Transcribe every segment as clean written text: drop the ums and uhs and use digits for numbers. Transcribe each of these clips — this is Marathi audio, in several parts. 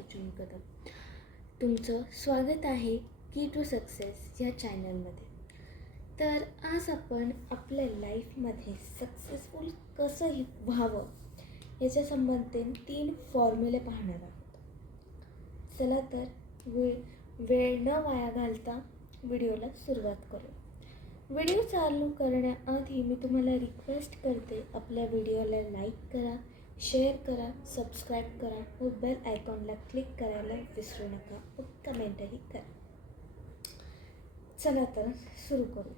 अर्जुन कदम. तुमचं स्वागत आहे की टू सक्सेस या चॅनलमध्ये. तर आज आपण आपल्या लाईफमध्ये सक्सेसफुल कसं व्हावं याच्या संबंधित 3 फॉर्म्युले पाहणार आहोत. चला तर वेळ न वाया घालता व्हिडिओला सुरुवात करू. व्हिडिओ चालू करण्याआधी मी तुम्हाला रिक्वेस्ट करते, आपल्या व्हिडिओला लाईक करा, शेअर करा, सबस्क्राईब करा व बेल आयकॉनला क्लिक करायला विसरू नका व कमेंटही करा. चला तर सुरू करू.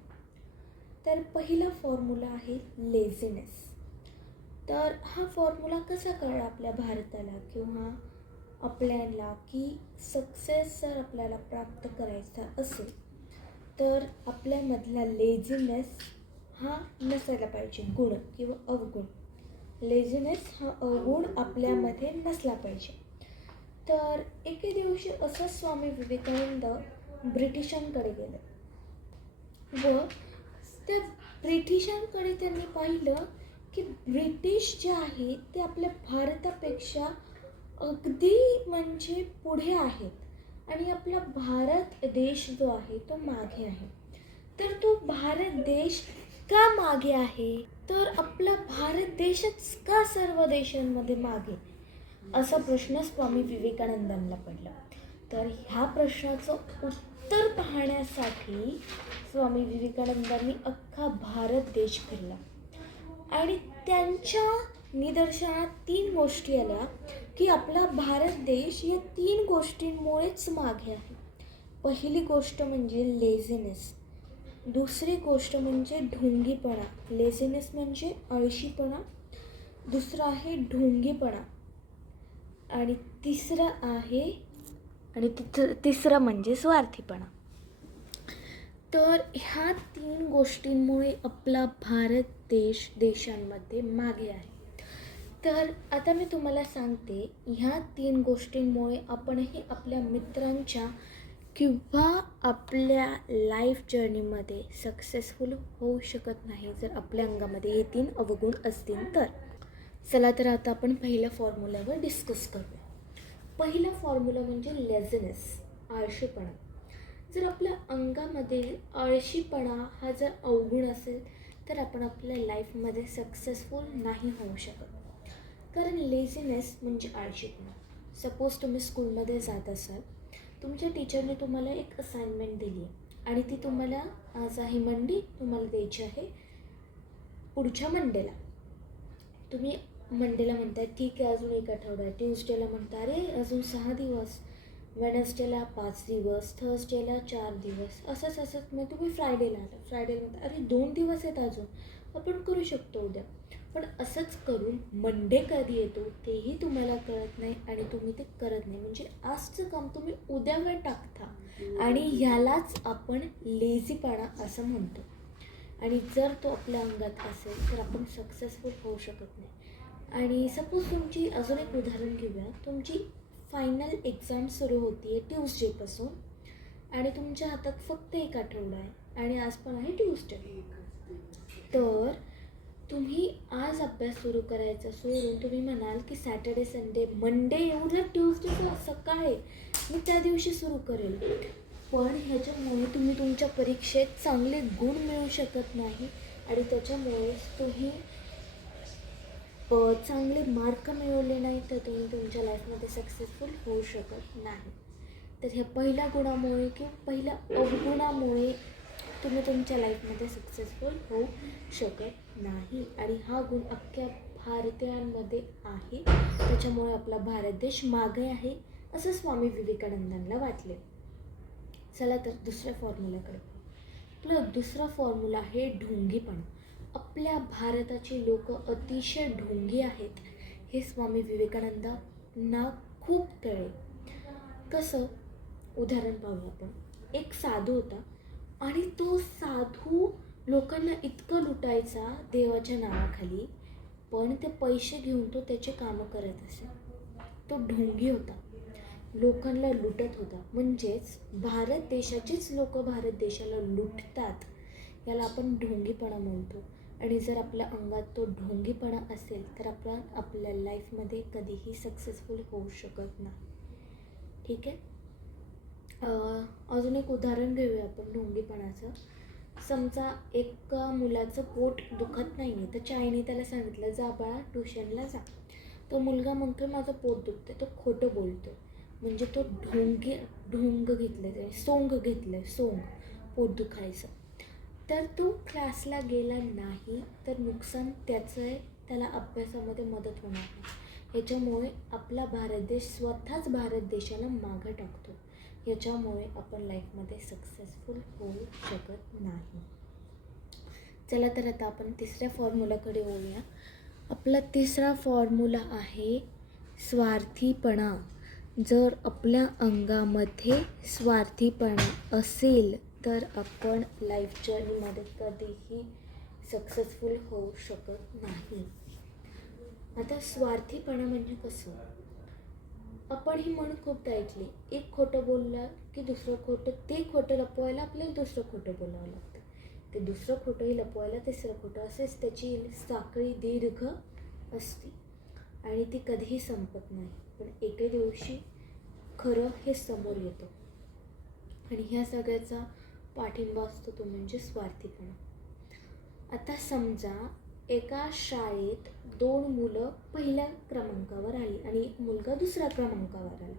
तर पहिला फॉर्म्युला आहे लेझीनेस. तर हा फॉर्म्युला कसा कळला आपल्या भारताला किंवा आपल्याला की सक्सेस जर आपल्याला प्राप्त करायचा असेल तर आपल्यामधला लेझीनेस हा नसायला पाहिजे, गुण किंवा अवगुण. लेझीनेस हा अवगुण आपल्यामध्ये नसला पाहिजे. तर एके दिवशी असं स्वामी विवेकानंद ब्रिटिशांकडे गेले व त्या ब्रिटिशांकडे त्यांनी पाहिलं की ब्रिटिश जे आहे ते आपल्या भारतापेक्षा अगदी म्हणजे पुढे आहेत आणि आपला भारत देश जो आहे तो मागे आहे. तर तो भारत देश का मागे आहे, तर आपला भारत देशच का सर्व देशांमध्ये मागे, असा प्रश्न स्वामी विवेकानंदांना पडला. तर ह्या प्रश्नाचं उत्तर पाहण्यासाठी स्वामी विवेकानंदांनी अख्खा भारत देश फिरला आणि त्यांच्या निदर्शनात 3 गोष्टी आल्या की आपला भारत देश या 3 गोष्टींमुळेच मागे आहे. पहिली गोष्ट म्हणजे लेझीनेस, दुसरी गोष्ट म्हणजे ढोंगीपणा. लेझीनेस म्हणजे आळशीपणा, दुसरा आहे ढोंगीपणा आणि तिसरा म्हणजे स्वार्थीपणा. तर ह्या 3 गोष्टींमुळे आपला भारत देशांमध्ये मागे आहे. तर आता मी तुम्हाला सांगते, ह्या 3 गोष्टींमुळे आपणही आपल्या मित्रांच्या किंवा आपल्या लाईफ जर्नीमध्ये सक्सेसफुल होऊ शकत नाही जर आपल्या अंगामध्ये हे 3 अवगुण असतील तर. चला तर आता आपण पहिल्या फॉर्म्युल्यावर डिस्कस करूया. पहिला फॉर्म्युला म्हणजे लेझीनेस, आळशीपणा. जर आपल्या अंगामध्ये आळशीपणा हा जर अवगुण असेल तर आपण आपल्या लाईफमध्ये सक्सेसफुल नाही होऊ शकत. कारण लेझीनेस म्हणजे आळशीपणा. सपोज तुम्ही स्कूलमध्ये जात असाल, तुमच्या टीचरने तुम्हाला एक असाइनमेंट दिली आहे आणि ती तुम्हाला आज आहे मंडे, तुम्हाला द्यायची आहे पुढच्या मंडेला. तुम्ही मंडेला म्हणताय ठीक आहे अजून 1 आठवडा, ट्यूजडेला म्हणता अरे अजून 6 दिवस, वेनसडेला 5 दिवस, थर्सडेला 4 दिवस, असंच मग तुम्ही फ्रायडेला म्हणता अरे 2 दिवस आहेत अजून, आपण करू शकतो उद्या. पण असंच करून मंडे कधी येतो तेही तुम्हाला कळत नाही आणि तुम्ही ते करत नाही. म्हणजे आजचं काम तुम्ही उद्यावर टाकता आणि ह्यालाच आपण लेझीपणा असं म्हणतो. आणि जर तो आपल्या अंगात असेल तर आपण सक्सेसफुल होऊ शकत नाही. आणि सपोज तुमची अजून एक उदाहरण घेऊया, तुमची फायनल एक्झाम सुरू होती आहे ट्यूजडेपासून आणि तुमच्या हातात फक्त 1 आठवडा आहे आणि आज पण आहे ट्यूजडे. तर तुम्ही आज अभ्यास सुरू करायचा सोडून तुम्ही म्हणाल की सॅटर्डे संडे मंडे येऊ ना, ट्यूजडेचा सकाळी मी त्या दिवशी सुरू करेल. पण ह्याच्यामुळे तुम्ही तुमच्या परीक्षेत चांगले गुण मिळवू शकत नाही आणि त्याच्यामुळेच तुम्ही चांगले मार्क मिळवले नाही तर तुम्ही तुमच्या लाईफमध्ये सक्सेसफुल होऊ शकत नाही. तर ह्या पहिल्या गुणामुळे किंवा पहिल्या अवगुणामुळे तुम्ही तुमच्या लाईफमध्ये सक्सेसफुल होऊ शकत नाही आणि हा गुण अख्ख्या भारतीयांमध्ये आहे. त्याच्यामुळे आपला भारत देश मागे आहे असं स्वामी विवेकानंदांना वाटले. चला तर दुसऱ्या फॉर्म्युल्याकडे. आपला दुसरा फॉर्म्युला आहे ढोंगीपणा. आपल्या भारताची लोक अतिशय ढोंगी आहेत हे स्वामी विवेकानंदांना खूप कळले. कसं, उदाहरण पाहूया आपण. एक साधू होता आणि तो साधू लोकांना इतकं लुटायचा देवाच्या नावाखाली, पण ते पैसे घेऊन तो त्याचे कामं करत असे. तो ढोंगी होता, लोकांना लुटत होता. म्हणजेच भारत देशाचीच लोक भारत देशाला लुटतात, याला आपण ढोंगीपणा म्हणतो. आणि जर आपल्या अंगात तो ढोंगीपणा असेल तर आपण आपल्या लाईफमध्ये कधीही सक्सेसफुल होऊ शकत नाही. ठीक आहे. अजून एक उदाहरण घेऊया आपण ढोंगीपणाचं. समजा एका मुलाचं पोट दुखत नाही आहे, तर आईने त्याला सांगितलं, जा बाळा ट्युशनला जा. तो मुलगा म्हणतो माझं पोट दुखतं, तो खोटं बोलतो. म्हणजे तो ढोंग घेतलं आहे, सोंग घेतलं आहे, सोंग पोट दुखायचं. तर तो क्लासला गेला नाही तर नुकसान त्याचं आहे, त्याला अभ्यासामध्ये मदत होणार नाही. ह्याच्यामुळे आपला भारत देश स्वतःच भारत देशाला मागं टाकतो. ह्याच्यामुळे आपण लाईफमध्ये सक्सेसफुल होऊ शकत नाही. चला तर आता आपण तिसऱ्या फॉर्म्युलाकडे वळूया. आपला तिसरा फॉर्म्युला आहे स्वार्थीपणा. जर आपल्या अंगामध्ये स्वार्थीपणा असेल तर आपण लाईफ जर्नीमध्ये कधीही सक्सेसफुल होऊ शकत नाही. आता स्वार्थीपणा म्हणजे कसं, आपण ही म्हण खूपदा ऐकली, एक खोटं बोललं की दुसरं खोटं, ते खोटं लपवायला आपल्याला दुसरं खोटं बोलावं लागतं, ते दुसरं खोटंही लपवायला तिसरं खोटं, असेच त्याची साखळी दीर्घ असते आणि ती कधीही संपत नाही. पण एके दिवशी खरं हे समोर येतं आणि ह्या सगळ्याचा पाठिंबा असतो तो म्हणजे स्वार्थीपणा. आता समजा एका शाळेत 2 मुलं पहिल्या क्रमांकावर आली आणि एक मुलगा दुसऱ्या क्रमांकावर आला.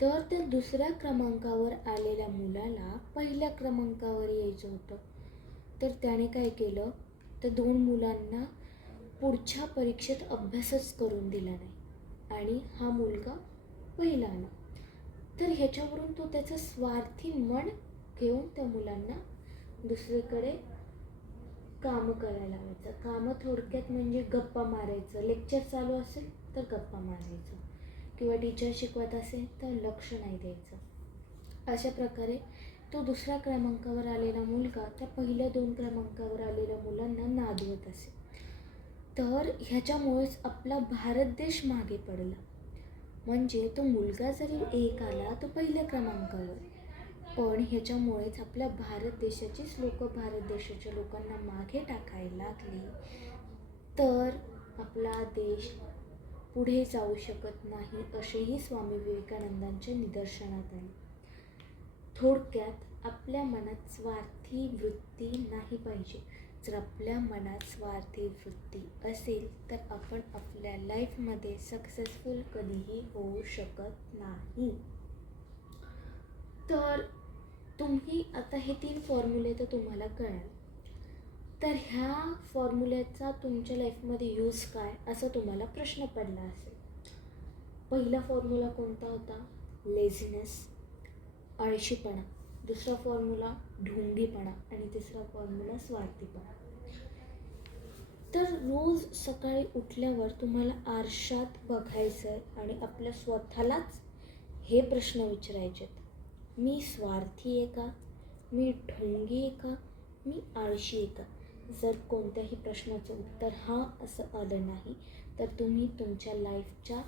तर त्या दुसऱ्या क्रमांकावर आलेल्या मुलाला पहिल्या क्रमांकावर यायचं होतं. तर त्याने काय केलं, तर 2 मुलांना पुढच्या परीक्षेत अभ्यासच करून दिला नाही आणि हा मुलगा पहिला आला. तर ह्याच्यावरून तो त्याचं स्वार्थी मन घेऊन त्या मुलांना दुसरीकडे कामं करायला लावायचं. कामं थोडक्यात म्हणजे गप्पा मारायचं, लेक्चर चालू असेल तर गप्पा मारायचं किंवा टीचर शिकवत असेल तर लक्ष नाही द्यायचं. अशा प्रकारे तो दुसऱ्या क्रमांकावर आलेला मुलगा त्या पहिल्या 2 क्रमांकावर आलेल्या मुलांना नादवत असेल. तर ह्याच्यामुळेच आपला भारत देश मागे पडला. म्हणजे तो मुलगा जरी 1 आला तो पहिल्या क्रमांकावर, पण ह्याच्यामुळेच आपल्या भारत देशाचीच लोक भारत देशाच्या लोकांना मागे टाकायला लागली. तर आपला देश पुढे जाऊ शकत नाही असेही स्वामी विवेकानंदांच्या निदर्शनात आले. थोडक्यात आपल्या मनात स्वार्थी वृत्ती नाही पाहिजे. जर आपल्या मनात स्वार्थी वृत्ती असेल तर आपण आपल्या लाईफमध्ये सक्सेसफुल कधीही होऊ शकत नाही. तर तुम्ही आता हे 3 फॉर्म्युले तर तुम्हाला कळाल. तर ह्या फॉर्म्युल्याचा तुमच्या लाईफमध्ये यूज काय असा तुम्हाला प्रश्न पडला असेल. पहिला फॉर्म्युला कोणता होता, लेझीनेस, आळशीपणा. दुसरा फॉर्म्युला ढोंगीपणा आणि तिसरा फॉर्म्युला स्वार्थीपणा. तर रोज सकाळी उठल्यावर तुम्हाला आरशात बघायचं आहे आणि आपल्या स्वतःलाच हे प्रश्न विचारायचे आहेत, मी स्वार्थी आहे का, मी ढोंगी आहे का, मी आळशी आहे का. जर कोणत्याही प्रश्नाचं उत्तर हा असं आलं नाही तर तुम्ही तुमच्या लाईफच्या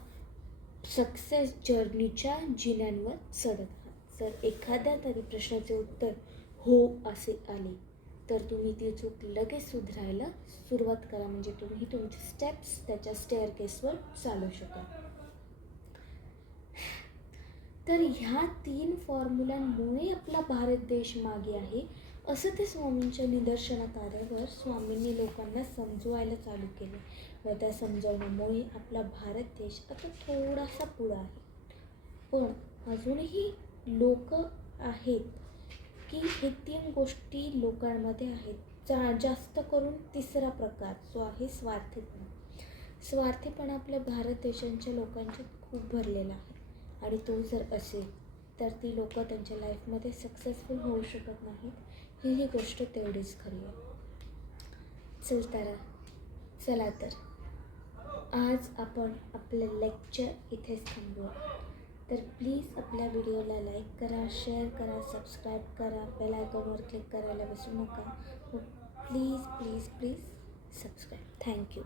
सक्सेस जर्नीच्या जिन्यांवर चढत आहात. जर एखाद्या तरी प्रश्नाचे उत्तर हो असे आले तर तुम्ही ती चूक लगेच सुधारायला सुरुवात करा. म्हणजे तुम्ही तुमचे स्टेप्स त्याच्या स्टेअरकेसवर चालू शकाल. तर ह्या 3 फॉर्म्युलांमुळे आपला भारत देश मागे आहे असं ते स्वामींच्या निदर्शनात आल्यावर स्वामींनी लोकांना समजवायला चालू केले व त्या समजवण्यामुळे आपला भारत देश आता थोडासा पुढं आहे. पण अजूनही लोक आहेत की हे 3 गोष्टी लोकांमध्ये आहेत. जास्त करून तिसरा प्रकार जो आहे स्वार्थीपणा. स्वार्थीपणा आपल्या भारत देशांच्या लोकांच्यात खूप भरलेला आहे आणि तो जर असेल तर ती लोक त्यांच्या लाईफमध्ये सक्सेसफुल होऊ शकत नाहीत. ही गोष्ट तेवढीच खरी आहे. चला तर आज आपण आपलं लेक्चर इथेच थांबवू. तर प्लीज आपल्या व्हिडिओला लाईक करा, शेअर करा, सबस्क्राईब करा, बेल आयकॉनवर क्लिक करायला विसरू नका. Please please please subscribe. Thank you.